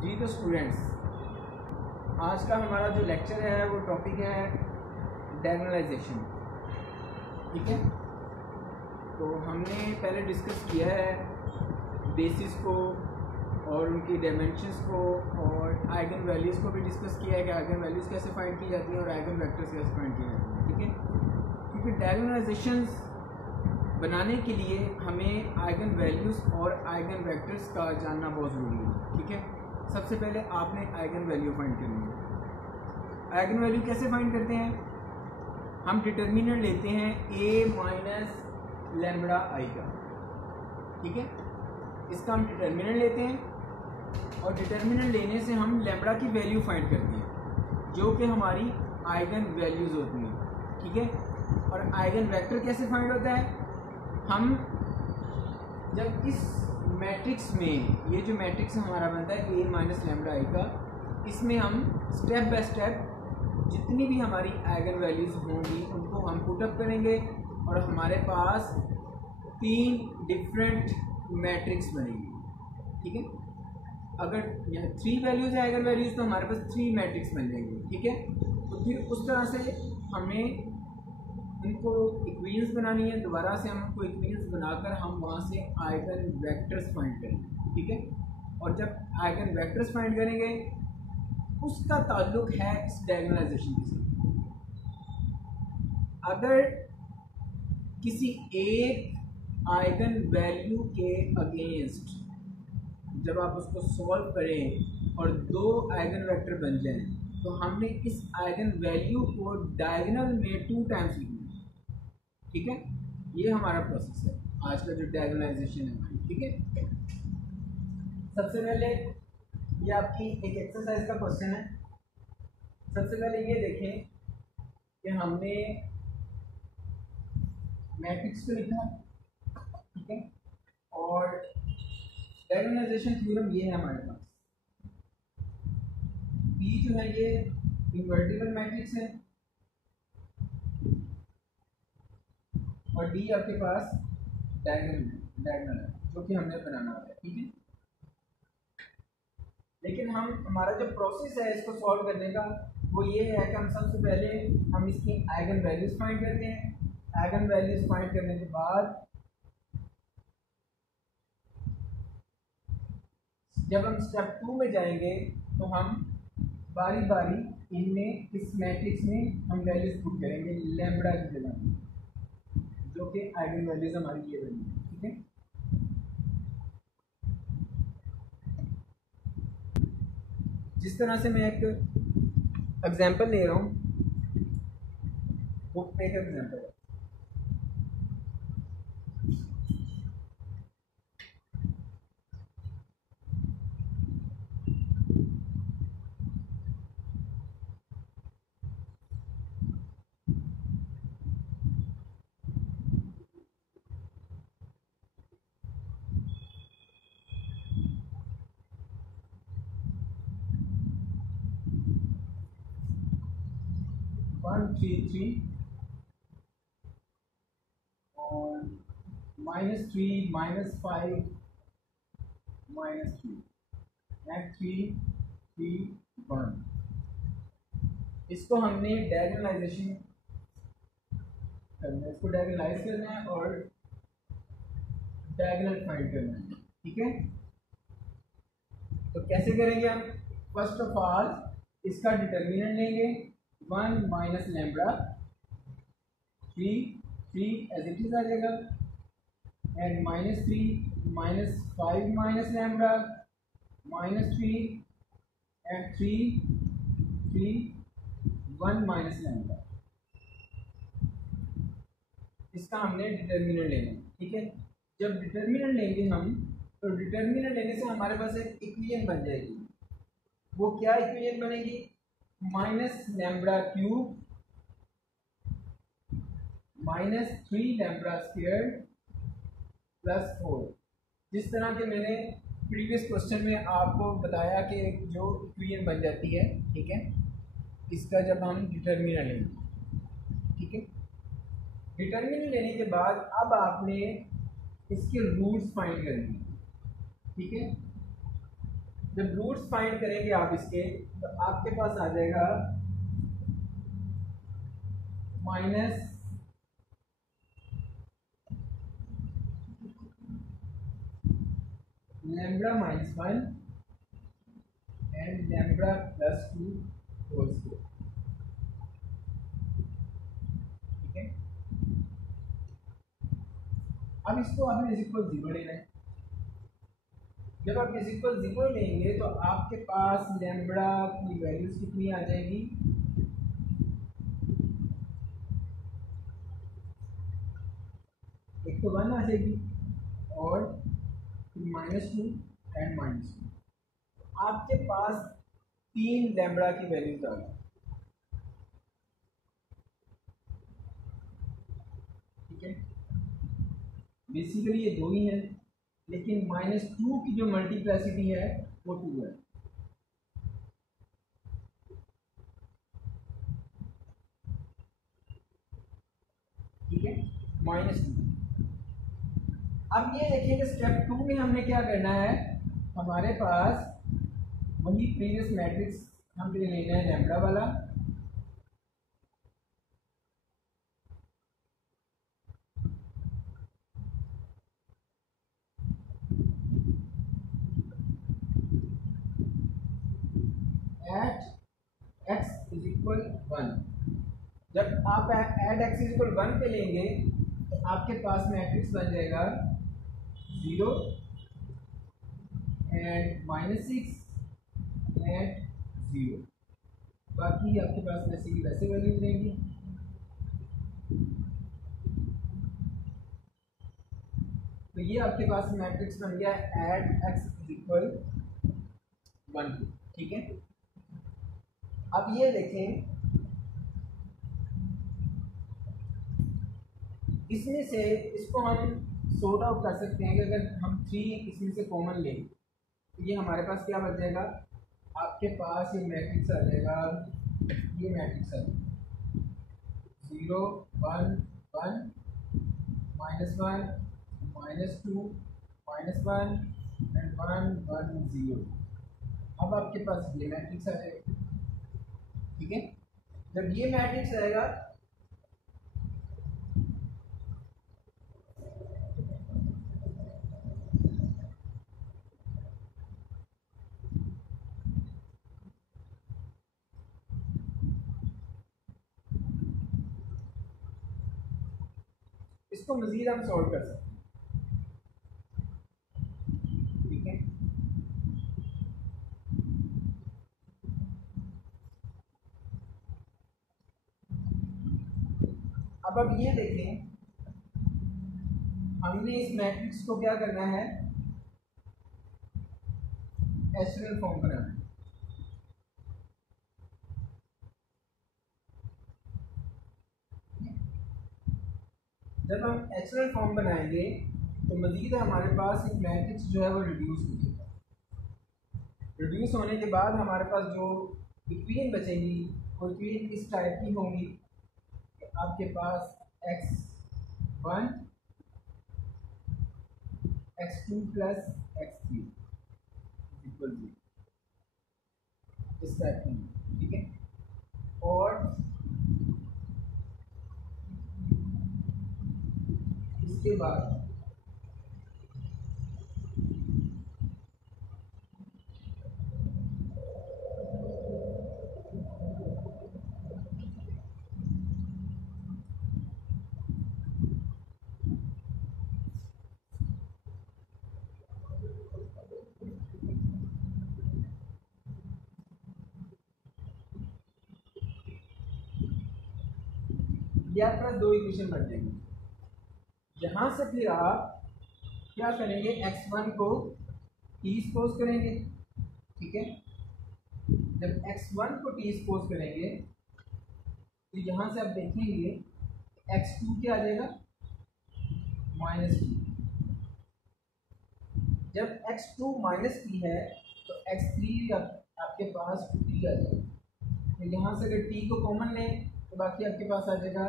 जी तो स्टूडेंट्स, आज का हमारा जो लेक्चर है वो टॉपिक है डायगोनलाइजेशन। ठीक है, तो हमने पहले डिस्कस किया है बेसिस को और उनकी डायमेंशंस को और आइगन वैल्यूज़ को भी डिस्कस किया है कि आइगन वैल्यूज़ कैसे फाइंड की जाती हैं और आइगन वेक्टर्स कैसे फाइंड किए जाते हैं। ठीक है, क्योंकि डायगोनलाइजेशंस बनाने के लिए हमें आइगन वैल्यूज़ और आइगन वेक्टर्स का जानना बहुत ज़रूरी है। ठीक है, सबसे पहले आपने आइगन वैल्यू फाइंड करनी है। आइगन वैल्यू कैसे फाइंड करते हैं? हम डिटर्मिनेंट लेते हैं a माइनस लैम्बडा आई का। ठीक है, इसका हम डिटर्मिनेंट लेते हैं और डिटर्मिनेंट लेने से हम लैम्बडा की वैल्यू फाइंड करते हैं जो कि हमारी आइगन वैल्यूज़ होती हैं। ठीक है, और आइगन वेक्टर कैसे फाइंड होता है? हम जब इस मैट्रिक्स में, ये जो मैट्रिक्स हमारा बनता है a माइनस लैम्बडा आई का, इसमें हम स्टेप बाय स्टेप जितनी भी हमारी आइगन वैल्यूज़ होंगी उनको हम पुटअप करेंगे और हमारे पास 3 डिफरेंट मैट्रिक्स बनेंगी। ठीक है, अगर यहाँ 3 वैल्यूज़ है आइगन वैल्यूज़ तो हमारे पास 3 मैट्रिक्स बन जाएंगे। ठीक है, तो फिर उस तरह से हमें इनको इक्वेशंस बनानी है। दोबारा से हम उनको इक्वेशंस बनाकर हम वहाँ से आइगन वेक्टर्स फाइंड करेंगे। ठीक है, और जब आइगन वेक्टर्स फाइंड करेंगे उसका ताल्लुक है इस डायगोनलाइजेशन के साथ। अगर किसी एक आइगन वैल्यू के अगेंस्ट जब आप उसको सॉल्व करें और 2 आइगन वेक्टर बन जाएं तो हमने इस आइगन वैल्यू को डायगोनल में 2 टाइम्स लिखना है। ठीक है, ये हमारा प्रोसेस है आज का जो डायगोनलाइजेशन है हमारी। ठीक है, सबसे पहले ये आपकी एक एक्सरसाइज का क्वेश्चन है। सबसे पहले ये देखें कि हमने मैट्रिक्स को लिखा। ठीक है, और डायगोनलाइजेशन थ्योरम ये है हमारे पास। P जो है ये इन्वर्टिबल मैट्रिक्स है और D आपके पास डायगोनल है जो कि हमने बनाना होता है। ठीक है, लेकिन हमारा जो प्रोसेस है इसको सॉल्व करने का वो ये है कि हम सबसे पहले हम इसकी आइगन वैल्यूज फाइंड करते हैं। आइगन वैल्यूज फाइंड करने के बाद जब हम स्टेप 2 में जाएंगे तो हम बारी बारी इनमें इस मैट्रिक्स में हम वैल्यूज पुट करेंगे लैम्बडा की जगह, जो कि आइगन वैल्यूज हमारी ये वैल्यू है। ठीक है, जिस तरह से मैं एक एग्जांपल ले रहा हूँ, बुक पे एक एग्जांपल है। -3 और -3 -5 -3 and 3 3 1। इसको हमने डायगोनलाइजेशन करना है, इसको डायगोनलाइज करना है और डायगोनल फाइंड करना है। ठीक है, तो कैसे करेंगे हम? फर्स्ट ऑफ ऑल इसका डिटर्मिनेंट लेंगे 1 minus lambda 3 as it is आ जाएगा and -3 -5 minus lambda -3 and 3 1 minus lambda. इसका हमने डिटर्मिनेंट लेना है। ठीक है, जब डिटर्मिनेंट लेंगे हम तो डिटर्मिनेंट लेने से हमारे पास एक इक्वेशन बन जाएगी। वो क्या इक्वेशन बनेगी? Minus lambda cube -3 lambda square +4। जिस तरह के मैंने प्रीवियस क्वेश्चन में आपको बताया कि जो इक्वेशन बन जाती है। ठीक है, इसका जब हम डिटर्मिनेंट लेंगे। ठीक है, डिटर्मिनेंट लेने के बाद अब आपने इसके रूट्स फाइंड करने हैं। ठीक है, जब रूट्स फाइंड करेंगे आप इसके, तो आपके पास आ जाएगा minus lambda minus 1 and lambda plus 2 whole square. ठीक है, अब इसको आपने इज इक्वल 0 लेना है। जब आप इज इक्वल 0 लेंगे तो आपके पास लैम्ब्डा की वैल्यूज कितनी आ जाएगी, एक तो 1 आ जाएगी और -2 एंड -2। आपके पास 3 लैम्ब्डा की वैल्यूज आ गई। ठीक है, बेसिकली ये 2 ही है, लेकिन -2 की जो मल्टीप्लिसिटी है वो 2 है। ठीक है, -2। अब ये देखिए कि स्टेप 2 में हमने क्या करना है, हमारे पास वही प्रीवियस मैट्रिक्स हमने लेना है लैम्ब्डा वाला, एट एक्स इज इक्वल 1। जब आप एट एक्स इज इक्वल 1 पे लेंगे तो आपके पास मैट्रिक्स बन जाएगा 0 एंड -6 एंड 0। बाकी आपके पास वैसे की वैसे वैल्यूज रहेंगी। तो ये आपके पास मैट्रिक्स बन गया एट एक्स इज इक्वल 1। ठीक है, अब ये देखें, इसमें से इसको हम सॉर्ट आउट कर सकते हैं कि अगर हम 3 इसमें से कॉमन लें तो ये हमारे पास क्या बन जाएगा, आपके पास ये मैट्रिक्स आ जाएगा, ये मैट्रिक्स आ जाएगा 0 1 1 -1 -2 -1 एंड 1 1 0। अब आपके पास ये मैट्रिक्स आ जाएगा। ठीक है, जब ये मैट्रिक्स आएगा इसको मजीद हम सॉल्व कर सकते हैं। ठीक है, अब ये देखें, हमने इस मैट्रिक्स को क्या करना है, एचेलॉन फॉर्म बनाना है। जब हम एचेलॉन फॉर्म बनाएंगे तो मजीद हमारे पास एक मैट्रिक्स जो है वो रिड्यूस हो जाएगा। रिड्यूस होने के बाद हमारे पास जो इक्वेशन बचेंगी वो इक्वेशन इस टाइप की होंगी कि आपके पास x1 x2 plus x3 equal 0, इस टाइप की। ठीक है, और इसके बाद ये आपके पास 2 इक्वेशन बन जाएंगे। यहाँ से फिर आप क्या करेंगे, x1 को t सपोज करेंगे। ठीक है, जब x1 को t सपोज करेंगे तो यहाँ से आप देखेंगे x2 क्या आ जाएगा, -t। जब x2 -t है तो x3 आपके पास t आ जाएगा। तो यहाँ से अगर t को कॉमन लें तो बाकी आपके पास आ जाएगा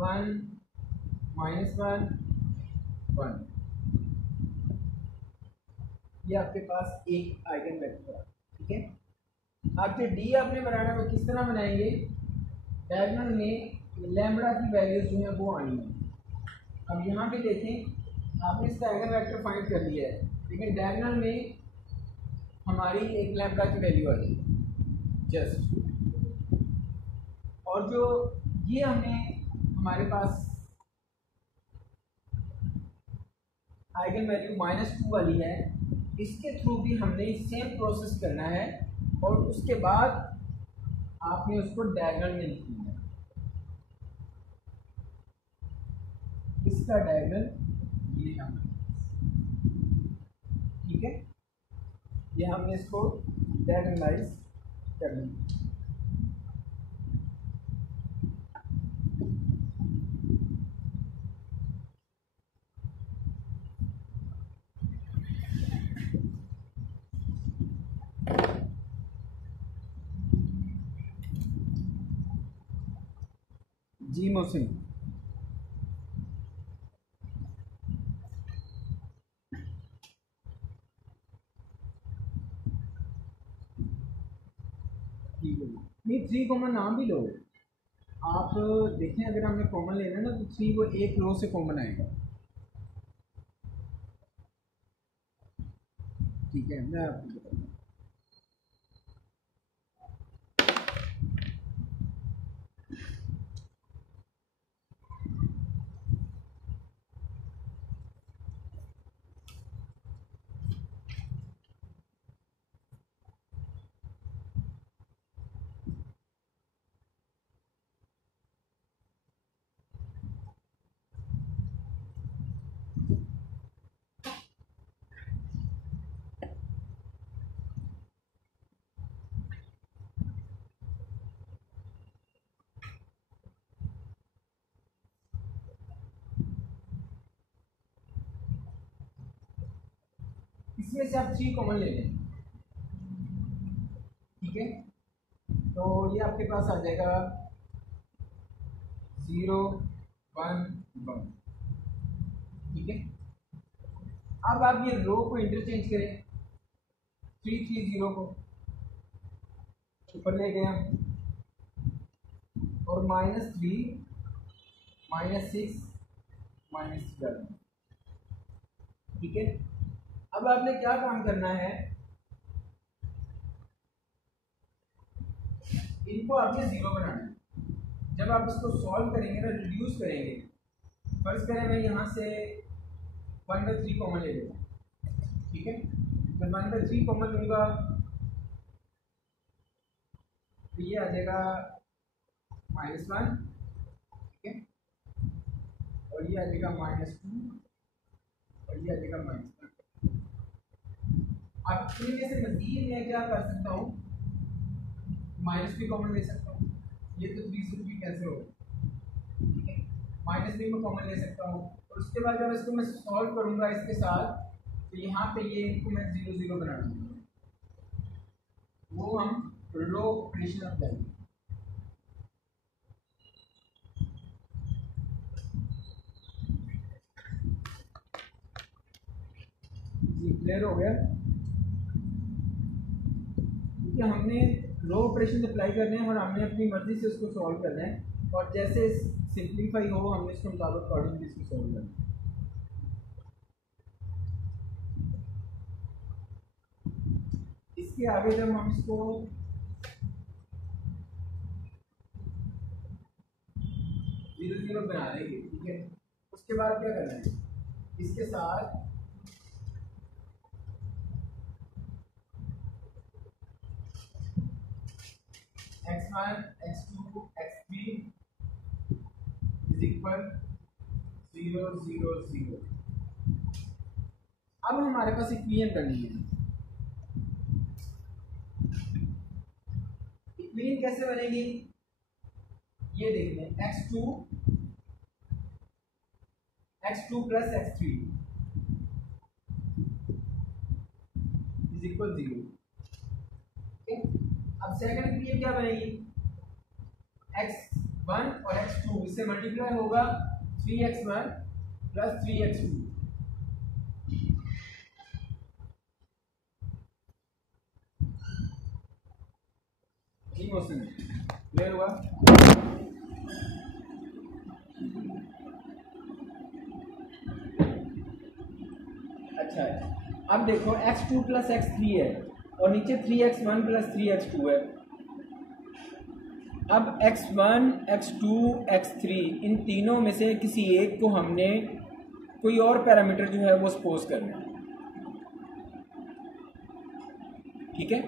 1 -1 1। ये आपके पास एक आइगन वेक्टर है, ठीक है। आपके डी आपने बनाना है, किस तरह बनाएंगे, डायगोनल में लैम्बडा की वैल्यूज जो है वो आनी है। अब यहाँ पे देखें, आपने इसका आइगन वेक्टर फाइंड कर लिया है, लेकिन डायगोनल में हमारी एक लैम्बडा की वैल्यू आ गई जस्ट, और जो ये हमने हमारे पास आइगन वैल्यू -2 वाली है, इसके थ्रू भी हमने सेम प्रोसेस करना है और उसके बाद आपने उसको डायगोनल में लिखना है। इसका डायगोनल ये हम, ठीक है, ये हमने इसको डायगोनलाइज कर लिया। जी मोहसिन, ठीक है, नहीं 3 कॉमन नाम भी लो आप। देखें अगर हमें कॉमन लेना है ना तो 3 वो एक रो से कॉमन आएगा, ठीक है। मैं आपको बताऊँ, इसमें से आप 3 कॉमन ले लें, ठीक है। तो ये आपके पास आ जाएगा 0 1 1, ठीक है। अब आप ये रो को इंटरचेंज करें, 3 3 0 को ऊपर ले गया और -3 -6 -12, ठीक है। अब आपने क्या काम करना है, इनको आपने 0 बनाना है। जब आप इसको सॉल्व करेंगे ना, रिड्यूस करेंगे, फर्ज करें मैं यहाँ से 1/3 कॉमन ले लूँगा, ठीक है। जब 1/3 कॉमन लूँगा तो ये आ जाएगा -1, ठीक है, और ये आ जाएगा -2 और ये आ जाएगा -1। अब इनमें से मजीद मैं क्या कर सकता हूँ, माइनस भी कॉमन ले सकता हूँ, ये तो 3 से 3 कैंसिल हो गया, ठीक है। माइनस भी मैं कॉमन ले सकता हूँ और उसके बाद जब इसको मैं सॉल्व करूँगा इसके साथ, तो यहाँ पे ये इनको मैं 0 0 बना दूँगा, वो हम रो ऑपरेशन अप्लाई करेंगे। जी क्लियर हो गया, क्योंकि हमने रो ऑपरेशन अप्लाई करने हैं और हमने अपनी मर्जी से उसको सॉल्व करना है, और जैसे सिंप्लीफाई हो हमने इसको मुताबिक अकॉर्डिंगली इसको सॉल्व करना है। इसके आगे जब हम इसको 0 0 बना देंगे, ठीक है, उसके बाद क्या करना है, इसके साथ x1 x2 x3 is equal 0 0 0। अब हमारे पास इक्वेशन करनी है, इक्वेशन कैसे बनेगी ये देख लें, x2 plus x3 is equal 0, ठीक है। अब सेकंड इक्वेशन क्या बनेगी, x1 और x2 इससे मल्टीप्लाई होगा 3x1 plus 3x2, motion clear हुआ। अच्छा है, अब देखो x2 प्लस x3 है और नीचे 3x1 प्लस 3x2 है। अब x1, x2, x3 इन तीनों में से किसी एक को हमने कोई और पैरामीटर जो है वो सपोज करना है, ठीक है।